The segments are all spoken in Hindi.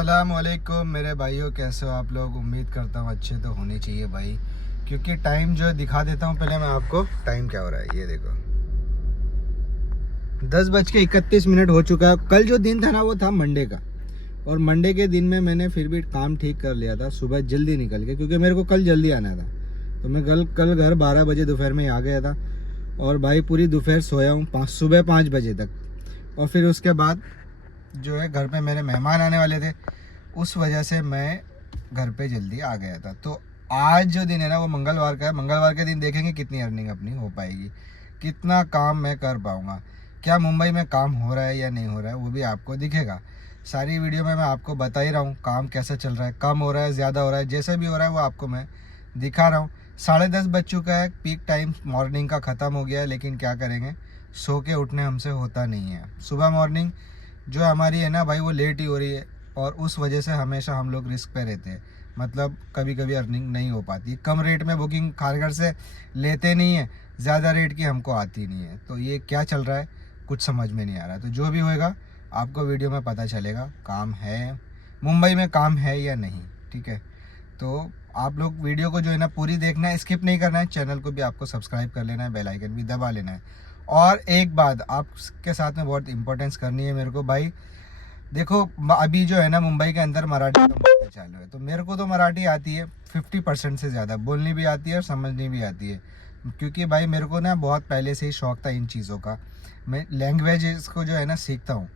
अस्सलाम वालेकुम मेरे भाइयों, कैसे हो आप लोग। उम्मीद करता हूँ अच्छे तो होने चाहिए भाई, क्योंकि टाइम जो दिखा देता हूँ पहले मैं आपको। टाइम क्या हो रहा है ये देखो, 10:31 हो चुका है। कल जो दिन था ना वो था मंडे का, और मंडे के दिन में मैंने फिर भी काम ठीक कर लिया था सुबह जल्दी निकल के, क्योंकि मेरे को कल जल्दी आना था। तो मैं कल घर 12 बजे दोपहर में आ गया था, और भाई पूरी दोपहर सोया हूँ सुबह 5 बजे तक। और फिर उसके बाद जो है घर पे मेरे मेहमान आने वाले थे, उस वजह से मैं घर पे जल्दी आ गया था। तो आज जो दिन है ना वो मंगलवार का है। मंगलवार के दिन देखेंगे कितनी अर्निंग अपनी हो पाएगी, कितना काम मैं कर पाऊँगा, क्या मुंबई में काम हो रहा है या नहीं हो रहा है वो भी आपको दिखेगा। सारी वीडियो में मैं आपको बता ही रहा हूँ काम कैसा चल रहा है, कम हो रहा है, ज़्यादा हो रहा है, जैसे भी हो रहा है वो आपको मैं दिखा रहा हूँ। 10:30 बज चुका है, पीक टाइम मॉर्निंग का ख़त्म हो गया है, लेकिन क्या करेंगे, सो के उठने हमसे होता नहीं है। सुबह मॉर्निंग जो हमारी है ना भाई वो लेट ही हो रही है, और उस वजह से हमेशा हम लोग रिस्क पे रहते हैं। मतलब कभी कभी अर्निंग नहीं हो पाती, कम रेट में बुकिंग खारघर से लेते नहीं है, ज़्यादा रेट की हमको आती नहीं है। तो ये क्या चल रहा है कुछ समझ में नहीं आ रहा। तो जो भी होएगा आपको वीडियो में पता चलेगा, काम है मुंबई में, काम है या नहीं, ठीक है। तो आप लोग वीडियो को जो है ना पूरी देखना है, स्किप नहीं करना है। चैनल को भी आपको सब्सक्राइब कर लेना है, बेल आइकन भी दबा लेना है। और एक बात आपके साथ में बहुत इंपॉर्टेंस करनी है मेरे को भाई। देखो अभी जो है ना मुंबई के अंदर मराठी का मुद्दा चालू है, तो मेरे को तो मराठी आती है 50% से ज़्यादा, बोलनी भी आती है और समझनी भी आती है। क्योंकि भाई मेरे को ना बहुत पहले से ही शौक था इन चीज़ों का। मैं लैंग्वेज इसको जो है ना सीखता हूँ,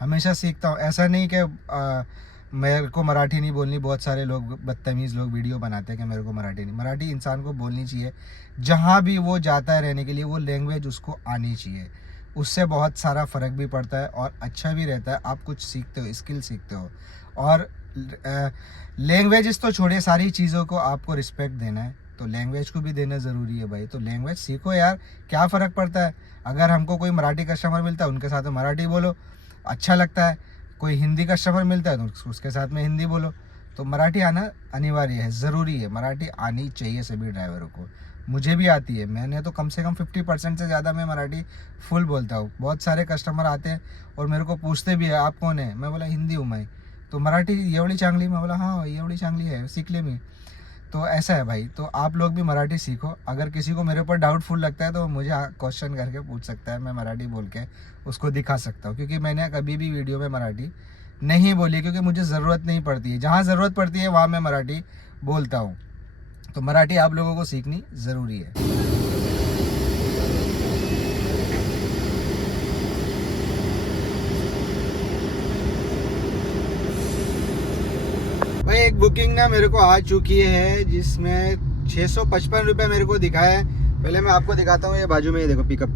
हमेशा सीखता हूँ। ऐसा नहीं कि मेरे को मराठी नहीं बोलनी। बहुत सारे लोग बदतमीज़ लोग वीडियो बनाते हैं कि मेरे को मराठी नहीं। मराठी इंसान को बोलनी चाहिए, जहाँ भी वो जाता है रहने के लिए वो लैंग्वेज उसको आनी चाहिए। उससे बहुत सारा फ़र्क भी पड़ता है और अच्छा भी रहता है, आप कुछ सीखते हो, स्किल सीखते हो। और लैंग्वेजेस तो छोड़िए, सारी चीज़ों को आपको रिस्पेक्ट देना है, तो लैंग्वेज को भी देना ज़रूरी है भाई। तो लैंग्वेज सीखो यार, क्या फ़र्क पड़ता है। अगर हमको कोई मराठी कस्टमर मिलता है उनके साथ में मराठी बोलो, अच्छा लगता है। कोई हिंदी कस्टमर मिलता है तो उसके साथ में हिंदी बोलो। तो मराठी आना अनिवार्य है, ज़रूरी है। मराठी आनी चाहिए सभी ड्राइवरों को, मुझे भी आती है। मैंने तो कम से कम 50% से ज़्यादा मैं मराठी फुल बोलता हूँ। बहुत सारे कस्टमर आते हैं और मेरे को पूछते भी है आप कौन है, मैं बोला हिंदी हूँ मैं। तो मराठी एवढी चांगली, मैं बोला हाँ एवढी चांगली है, सीख ले मी। तो ऐसा है भाई, तो आप लोग भी मराठी सीखो। अगर किसी को मेरे ऊपर डाउटफुल लगता है तो मुझे क्वेश्चन करके पूछ सकता है, मैं मराठी बोल के उसको दिखा सकता हूँ। क्योंकि मैंने कभी भी वीडियो में मराठी नहीं बोली, क्योंकि मुझे ज़रूरत नहीं पड़ती है। जहाँ ज़रूरत पड़ती है वहाँ मैं मराठी बोलता हूँ। तो मराठी आप लोगों को सीखनी ज़रूरी है। भाई एक बुकिंग ना मेरे को आ चुकी है, जिसमें 655 रुपये मेरे को दिखाया है। पहले मैं आपको दिखाता हूँ, ये बाजू में ये देखो पिकअप,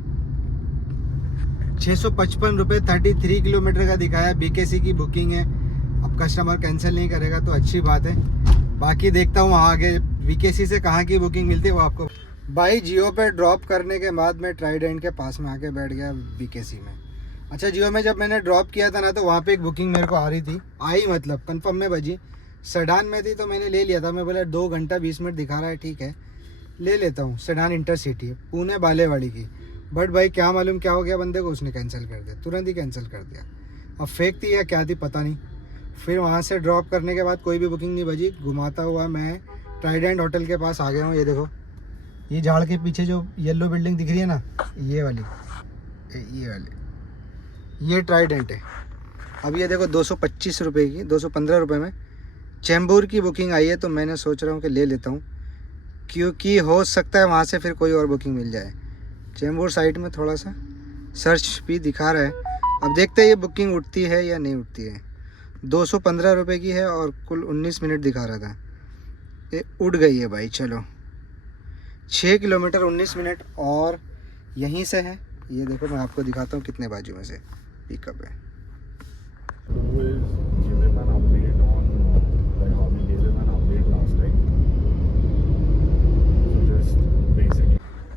655 रुपये 33 किलोमीटर का दिखाया है। बीकेसी की बुकिंग है। अब कस्टमर कैंसिल नहीं करेगा तो अच्छी बात है। बाकी देखता हूँ वहाँ आगे बीकेसी से कहाँ की बुकिंग मिलती है वो आपको। भाई जियो पे ड्रॉप करने के बाद मैं ट्राइडेंट के पास में आके बैठ गया बीकेसी में। अच्छा, जियो में जब मैंने ड्रॉप किया था ना तो वहाँ पे एक बुकिंग मेरे को आ रही थी, आई मतलब कंफर्म में बजी, सेडान में थी, तो मैंने ले लिया था। मैं बोला 2 घंटा 20 मिनट दिखा रहा है, ठीक है ले लेता हूँ। सेडान इंटरसिटी पुणे बालेवाड़ी की। बट भाई क्या मालूम क्या हो गया बंदे को, उसने कैंसिल कर दिया, तुरंत ही कैंसिल कर दिया। अब फेक थी या क्या थी पता नहीं। फिर वहाँ से ड्रॉप करने के बाद कोई भी बुकिंग नहीं बजी। घुमाता हुआ मैं ट्राइडेंट होटल के पास आ गया हूँ। ये देखो, ये झाड़ के पीछे जो येलो बिल्डिंग दिख रही है ना, ये वाली, ये ट्राइडेंट है। अब ये देखो 225 रुपये की, 215 रुपये में चैम्बूर की बुकिंग आई है। तो मैंने सोच रहा हूँ कि ले लेता हूँ, क्योंकि हो सकता है वहाँ से फिर कोई और बुकिंग मिल जाए। चैम्बूर साइड में थोड़ा सा सर्च भी दिखा रहा है। अब देखते हैं ये बुकिंग उठती है या नहीं उठती है। 215 रुपये की है और कुल 19 मिनट दिखा रहा था। ये उठ गई है भाई। चलो 6 किलोमीटर 19 मिनट और यहीं से है। ये देखो मैं आपको दिखाता हूँ कितने बाजू में से पिकअप है।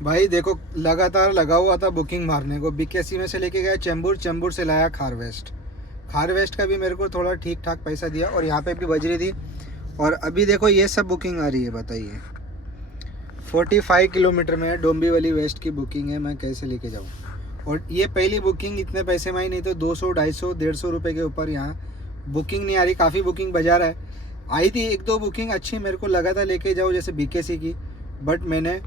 भाई देखो लगातार लगा हुआ था बुकिंग मारने को। बीकेसी में से लेके गया चैम्बूर, चैम्बूर से लाया खारवेस्ट, खारवेस्ट का भी मेरे को थोड़ा ठीक ठाक पैसा दिया, और यहाँ पे भी बज रही थी। और अभी देखो ये सब बुकिंग आ रही है, बताइए 45 किलोमीटर में डोंबिवली वेस्ट की बुकिंग है, मैं कैसे लेके जाऊँ। और ये पहली बुकिंग इतने पैसे में ही नहीं तो 200, 250, 150 रुपये के ऊपर यहाँ बुकिंग नहीं आ रही, काफ़ी बुकिंग बजा रहा है। आई थी 1-2 बुकिंग अच्छी, मेरे को लगा था लेके जाओ जैसे बीकेसी की, बट मैंने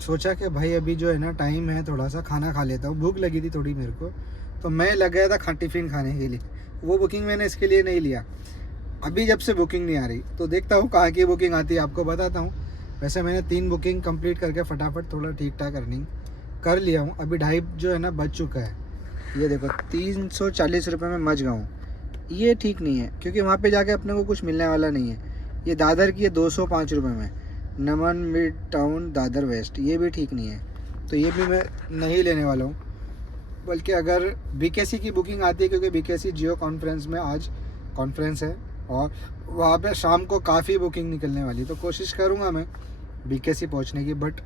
सोचा कि भाई अभी जो है ना टाइम है, थोड़ा सा खाना खा लेता हूँ, भूख लगी थी थोड़ी मेरे को, तो मैं लग गया था टिफ़िन खाने के लिए। वो बुकिंग मैंने इसके लिए नहीं लिया। अभी जब से बुकिंग नहीं आ रही तो देखता हूँ कहाँ की बुकिंग आती है, आपको बताता हूँ। वैसे मैंने 3 बुकिंग कंप्लीट करके फटाफट थोड़ा ठीक ठाक अर्निंग कर लिया हूँ। अभी 2:30 जो है ना बज चुका है। ये देखो 340 रुपये में मच गया हूँ। ये ठीक नहीं है, क्योंकि वहाँ पे जाके अपने को कुछ मिलने वाला नहीं है। ये दादर की है 205 रुपये में, नमन मिड टाउन दादर वेस्ट, ये भी ठीक नहीं है, तो ये भी मैं नहीं लेने वाला हूँ। बल्कि अगर बीकेसी की बुकिंग आती है, क्योंकि बीकेसी जियो कॉन्फ्रेंस में आज कॉन्फ्रेंस है और वहाँ पे शाम को काफ़ी बुकिंग निकलने वाली, तो कोशिश करूँगा मैं बीकेसी पहुँचने की, बट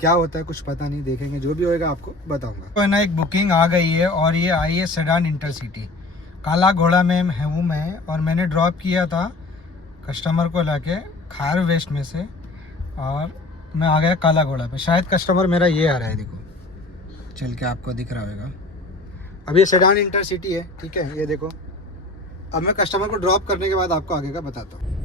क्या होता है कुछ पता नहीं, देखेंगे, जो भी होएगा आपको बताऊँगा। तो है ना एक बुकिंग आ गई है और ये आई है सेडान इंटरसिटी, काला घोड़ा में हूँ मैं, और मैंने ड्रॉप किया था कस्टमर को लाके खार वेस्ट में से, और मैं आ गया काला घोड़ा पे। शायद कस्टमर मेरा ये आ रहा है, देखो चल के आपको दिख रहा होगा। अब ये सेडान इंटरसिटी है, ठीक है, ये देखो। अब मैं कस्टमर को ड्रॉप करने के बाद आपको आगे का बताता हूँ।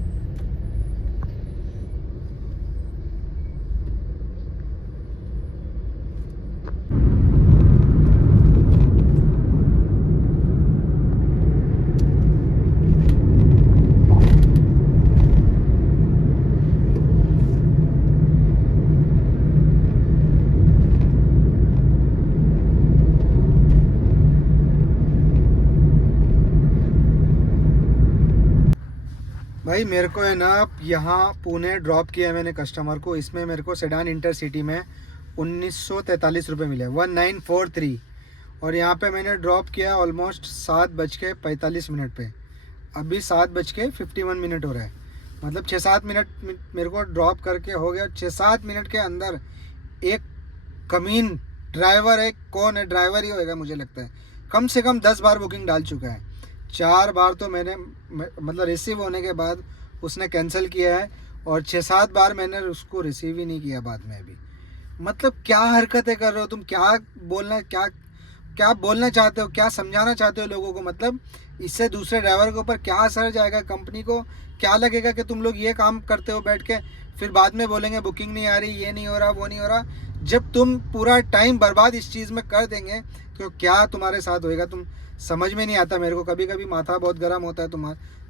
भाई मेरे को है ना यहाँ पुणे ड्रॉप किया है मैंने कस्टमर को, इसमें मेरे को सेडान इंटरसिटी में 1943 रुपये मिले, 1943। और यहाँ पे मैंने ड्रॉप किया ऑलमोस्ट 7:45 पे। अभी 7:51 हो रहा है, मतलब 6-7 मिनट मेरे को ड्रॉप करके हो गया। 6-7 मिनट के अंदर एक कमीन ड्राइवर है, कौन है, ड्राइवर ही होएगा मुझे लगता है, कम से कम 10 बार बुकिंग डाल चुका है। 4 बार तो मैंने मतलब रिसीव होने के बाद उसने कैंसिल किया है, और 6-7 बार मैंने उसको रिसीव ही नहीं किया बाद में अभी। मतलब क्या हरकतें कर रहे हो तुम, क्या बोलना चाहते हो, क्या समझाना चाहते हो लोगों को? मतलब इससे दूसरे ड्राइवर के ऊपर क्या असर जाएगा, कंपनी को क्या लगेगा कि तुम लोग ये काम करते हो बैठ के, फिर बाद में बोलेंगे बुकिंग नहीं आ रही, ये नहीं हो रहा, वो नहीं हो रहा। जब तुम पूरा टाइम बर्बाद इस चीज़ में कर देंगे तो क्या तुम्हारे साथ होएगा, तुम समझ में नहीं आता मेरे को। कभी कभी माथा बहुत गर्म होता है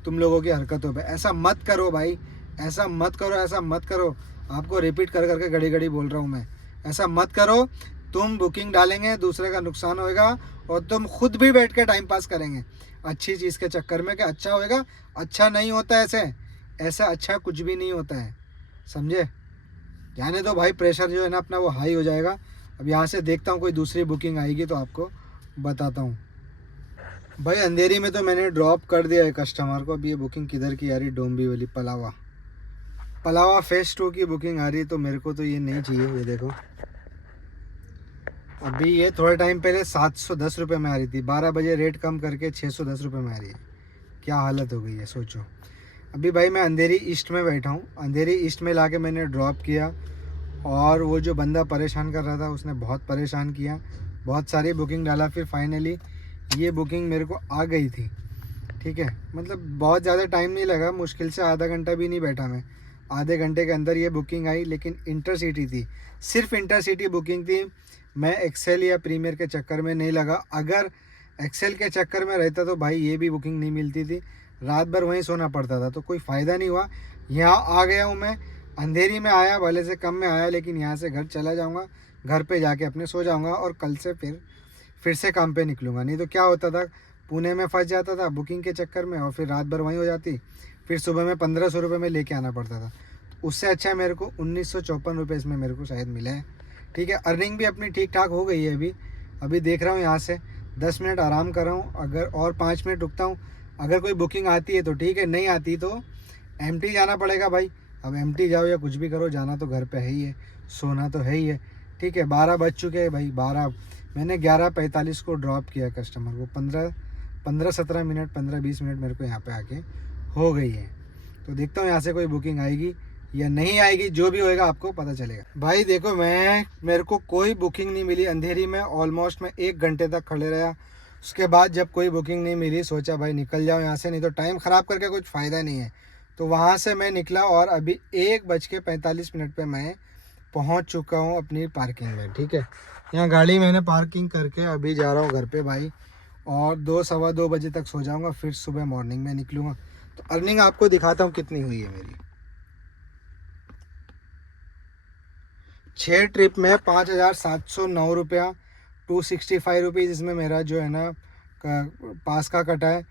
तुम लोगों की हरकतों पे। ऐसा मत करो भाई, ऐसा मत करो, ऐसा मत करो। आपको रिपीट कर करके घड़ी घड़ी बोल रहा हूँ मैं, ऐसा मत करो। तुम बुकिंग डालेंगे, दूसरे का नुकसान होएगा, और तुम खुद भी बैठ के टाइम पास करेंगे अच्छी चीज़ के चक्कर में कि अच्छा होएगा। अच्छा नहीं होता है, ऐसा अच्छा कुछ भी नहीं होता है, समझे? जाने दो भाई, प्रेशर जो है ना अपना वो हाई हो जाएगा। अब यहाँ से देखता हूँ कोई दूसरी बुकिंग आएगी तो आपको बताता हूँ। भाई अंधेरी में तो मैंने ड्रॉप कर दिया है कस्टमर को। अब ये बुकिंग किधर की आ रही, डोंबी वाली, पलावा फेज 2 की बुकिंग आ रही है, तो मेरे को तो ये नहीं चाहिए। ये देखो अभी ये थोड़े टाइम पहले 710 रुपये में आ रही थी, 12 बजे रेट कम करके 610 रुपये में आ रही है। क्या हालत हो गई है सोचो। अभी भाई मैं अंधेरी ईस्ट में बैठा हूँ, अंधेरी ईस्ट में लाके मैंने ड्रॉप किया, और वो जो बंदा परेशान कर रहा था उसने बहुत परेशान किया, बहुत सारी बुकिंग डाला, फिर फाइनली ये बुकिंग मेरे को आ गई थी, ठीक है। मतलब बहुत ज़्यादा टाइम नहीं लगा, मुश्किल से आधा घंटा भी नहीं बैठा मैं, आधे घंटे के अंदर ये बुकिंग आई। लेकिन इंटरसिटी थी, सिर्फ इंटरसिटी बुकिंग थी। मैं एक्सेल या प्रीमियर के चक्कर में नहीं लगा। अगर एक्सेल के चक्कर में रहता तो भाई ये भी बुकिंग नहीं मिलती थी, रात भर वहीं सोना पड़ता था, तो कोई फ़ायदा नहीं हुआ। यहाँ आ गया हूँ मैं, अंधेरी में आया, भले से कम में आया, लेकिन यहाँ से घर चला जाऊँगा, घर पे जाके अपने सो जाऊँगा, और कल से फिर से काम पे निकलूँगा। नहीं तो क्या होता था, पुणे में फंस जाता था बुकिंग के चक्कर में, और फिर रात भर वहीं हो जाती, फिर सुबह में 1500 रुपये में लेके आना पड़ता था। उससे अच्छा मेरे को 1954 रुपये इसमें मेरे को शायद मिला है, ठीक है। अर्निंग भी अपनी ठीक ठाक हो गई है। अभी देख रहा हूँ यहाँ से 10 मिनट आराम कर रहा हूँ, अगर और 5 मिनट रुकता हूँ, अगर कोई बुकिंग आती है तो ठीक है, नहीं आती तो एमटी जाना पड़ेगा भाई। अब एमटी जाओ या कुछ भी करो, जाना तो घर पे है ही है, सोना तो है ही है, ठीक है। 12 बज चुके हैं भाई, 12, मैंने 11:45 को ड्रॉप किया कस्टमर को, 15-17 मिनट, 15-20 मिनट मेरे को यहाँ पे आके हो गई है। तो देखता हूँ यहाँ से कोई बुकिंग आएगी या नहीं आएगी, जो भी होएगा आपको पता चलेगा। भाई देखो मेरे को कोई बुकिंग नहीं मिली अंधेरी में। ऑलमोस्ट मैं 1 घंटे तक खड़े रहा, उसके बाद जब कोई बुकिंग नहीं मिली, सोचा भाई निकल जाओ यहाँ से, नहीं तो टाइम ख़राब करके कुछ फ़ायदा नहीं है। तो वहाँ से मैं निकला और अभी 1:45 पे मैं पहुँच चुका हूँ अपनी पार्किंग में। ठीक है, यहाँ गाड़ी मैंने पार्किंग करके अभी जा रहा हूँ घर पे भाई, और 2 सवा 2 बजे तक सो जाऊँगा, फिर सुबह मॉर्निंग में निकलूँगा। तो अर्निंग आपको दिखाता हूँ कितनी हुई है मेरी। 6 ट्रिप में 5,709 रुपया, 265 रुपीज़ इसमें मेरा जो है ना पास का कटा है,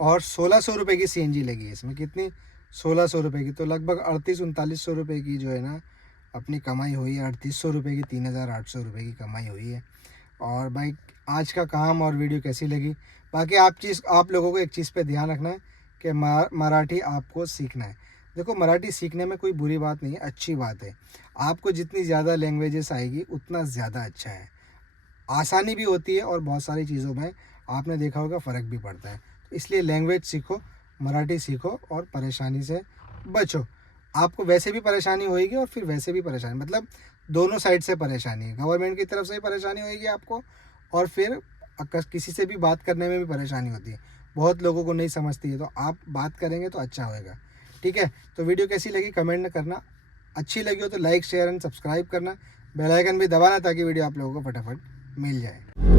और 1,600 रुपये की CNG लगी है इसमें। कितनी? 1,600 रुपये की। तो लगभग 3800-3900 रुपये की जो है ना अपनी कमाई हुई है। 3800 रुपये की 3,800 रुपये की कमाई हुई है। और भाई आज का काम और वीडियो कैसी लगी? बाकी आप लोगों को एक चीज़ पे ध्यान रखना है कि मराठी आपको सीखना है। देखो, मराठी सीखने में कोई बुरी बात नहीं है, अच्छी बात है। आपको जितनी ज़्यादा लैंग्वेजेस आएगी उतना ज़्यादा अच्छा है। आसानी भी होती है और बहुत सारी चीज़ों में आपने देखा होगा फ़र्क भी पड़ता है। तो इसलिए लैंग्वेज सीखो, मराठी सीखो और परेशानी से बचो। आपको वैसे भी परेशानी होएगी और फिर वैसे भी परेशानी, मतलब दोनों साइड से परेशानी है। गवर्नमेंट की तरफ से भी परेशानी होएगी आपको, और फिर किसी से भी बात करने में भी परेशानी होती है। बहुत लोगों को नहीं समझती है, तो आप बात करेंगे तो अच्छा होएगा। ठीक है, तो वीडियो कैसी लगी कमेंट में करना। अच्छी लगी हो तो लाइक शेयर एंड सब्सक्राइब करना, बेल आइकन भी दबाना ताकि वीडियो आप लोगों को फटाफट मिल जाए।